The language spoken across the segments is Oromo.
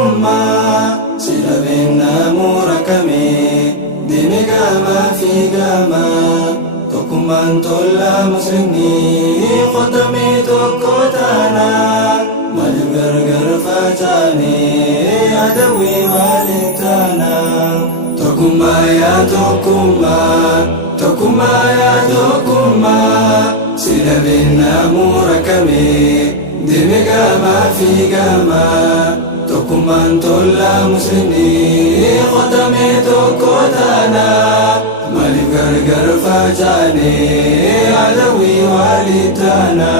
tokkummaa silabeenna murakame deemegama fiigama tokkummaan tolla muslimni qotame tokko taana maaliif gargar facaane adawi walittaana tokkummaa yaa tokkummaa tokkummaa yaa tokkummaa silabeenna murakame deemegama fiigama tokkummaan tolla muslimni qotame tokko taana maaliif gargar facaane adawi walittaana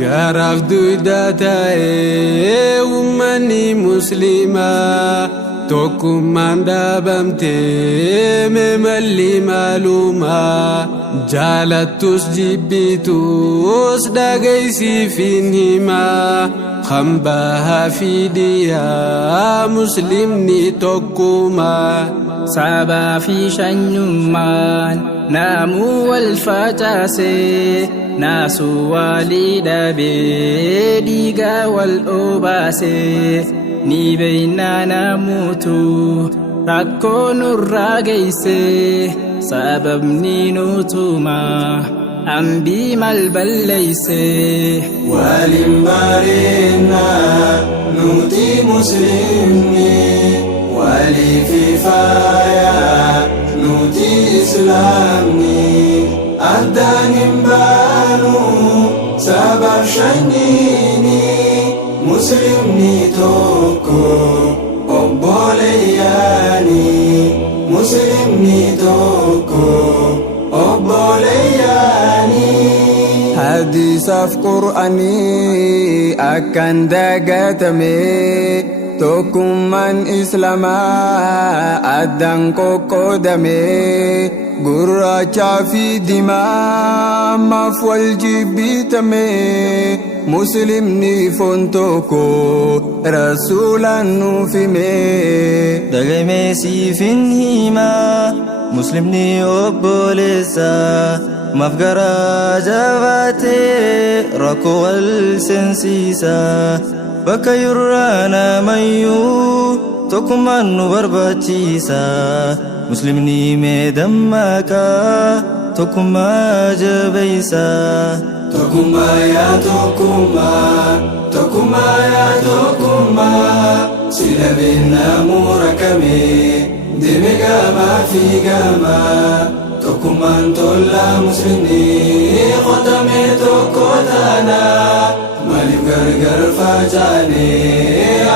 garaaf duyda ta'e ummanni muslimaa tokkummaan dhaabamte meemalli maalumaa jaalattus jibbitus dhagaysiifin himaa kan bahaa fi dhiyaa muslimni tokkummaa sabaa fi shanyummaan naamuu wal facaase naasuu walii dhabee dhiigaa wal obaase ni beeynaa namuutu rakkoo nurraa geeyse sababni nutuma ambii mal balleeyse waliin bareennaa nuti muslimni waliif faayaa nuti islaamni addaan hin baanu sabab shanyini muslimni tokko obboleeyyaani muslimni tokko obboleeyyaani hadiisaaf qur'aanii akkan dagatame tokkummaan islaamaa addaan qoqqoodame gurraachaa fi diimaa maaf wal jibbitame muslimni foon tokko rasuulaan nuuf hime dagamee siifin himaa muslimni obboleessa maaf garaa jabaatee rakkoo wal seensiisa bakka yurraa namayyuu tokkummaan nu barbaachisa muslimni mee dammaqaa tokkummaa jabeeysa tokkummaa yaa tokkummaa tokkummaa yaa tokkummaa silabeenna murakame deemegama fiigama tokkummaan tolla muslimni qotame tokko taana maaliif gargar facaane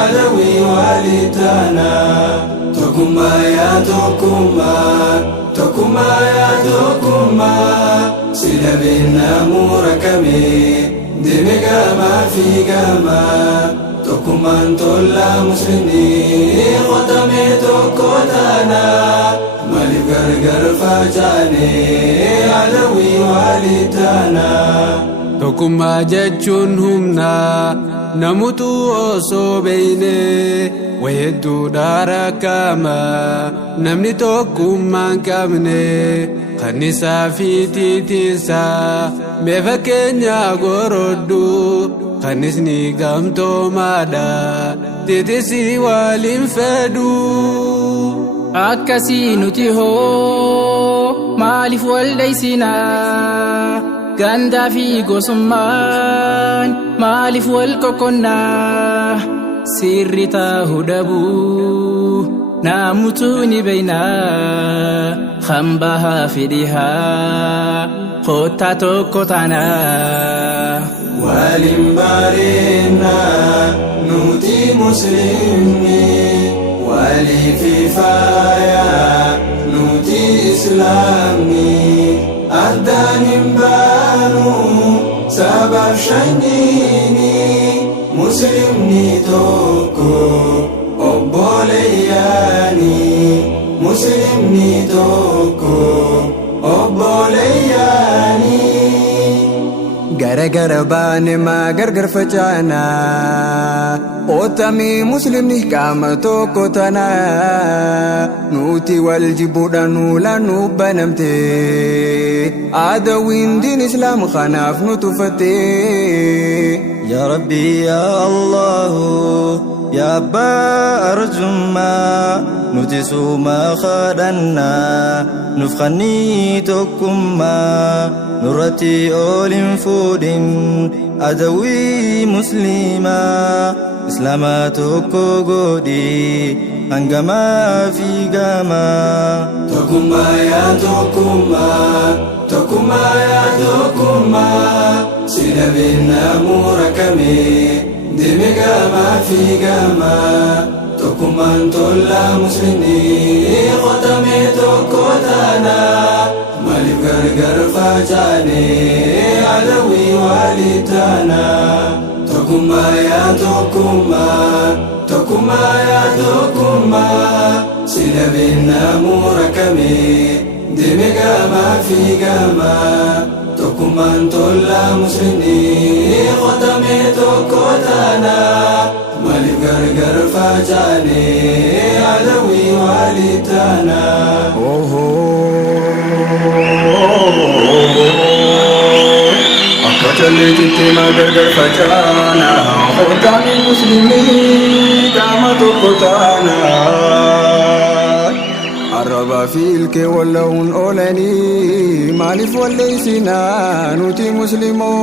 adawi walittaana tokkummaa yaa tokkummaa tokkummaa yaa tokkummaa silabeenna murakame deemegama fiigama tokkummaan tolla muslimni qotame tokko taana maaliif gargar facaane adawi walittaana tokkummaa jechuun humnaa namutu osoo beeyne wayedduudha rakkama namni tokkummaan qabne kannisaa fi tiitiinsaa mee fakkeenya gorodhu kannisni gamtoomaadha tiitisi waliin fedhu akkasii nuti hoo maaliif wal dheeysinaa gandaa fi gosummaan maaliif wal qoqqonnaa sirri taa'uu dhabuu naamutu ni beeynaa kan bahaa fi dhihaa kottaa tokko taanaa waliin bareennaa nuti muslimni waliif faayaa nuti islaamni addaan hin baanu sabab shanyini muslimni tokko obboleeyyaani muslimni tokko obboleeyyaani garagara baane maa gargar facaana otamii muslimni qaama tokko tana nuti wal jibbuudha nuulaanu banamte aadawiin diin islaam kanaaf nu tufatte yaa rabbi yaa allahu يا أبا أرجما نتسو ما خدنا نفخني تكما نرتي أول فودين أدوي مسلما إسلاما تكو قودي هنگما في غما تكما يا تكما تكما يا تكما سيدبنا مركمي دمجا ما في غما تكما انتلا مسلمي ختمي تكوتانا مالي غرغر فاجاني علوي والدانا تكما يا تكما تكما يا تكما سيدبنا مركمي دمجا ما في غما تكما انتلا مسلمي ختمي تكوتانا مالي غرغر فاجاني علوي والدانا أكتلي تتما غرغر فاجانا ختمي مسلمي قامت تكوتانا الربا فيلك واللون أولاني مالف وليسنا نوتي مسلموني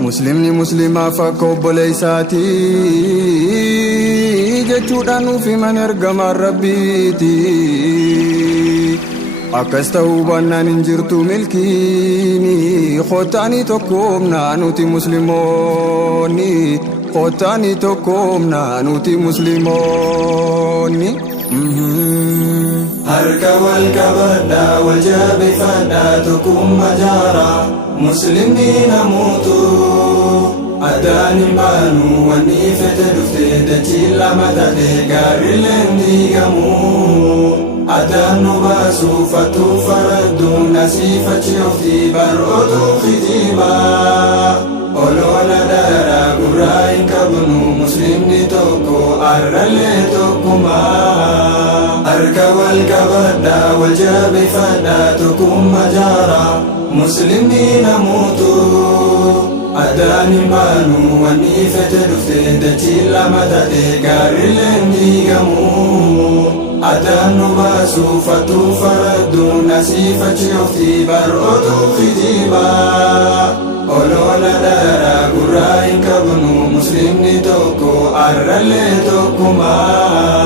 مسلمني مسلما فكوب ليساتي جتودانو في من ارقم الربيتي أكستو بنا ننجرتو ملكيني خوتاني توكوم نانوتي مسلموني خوتاني توكوم نانوتي مسلموني هركا والكبدا والجاب فدا تكون مجارا مسلمين موتوا أداني بانو ونيفة دفتي دجيلا متى قارلني قمو أدانو باسو فتو فردو نسيفة شوفتي برؤتو خجيبا أولولا دارا قرائن كبنو مسلمني توكو أرلي توكما أركا والكبدا والجاب فدا تكون مجارا مسلمين موتوا أداني بانو ونيفة دفتي دجيلا متى قارلني قمو أدانو باسو فتو فردو نسيفة شوفتي برؤتو خجيبا أولولا دارا قرائن كبنو مسلمني توكو أرلي توكما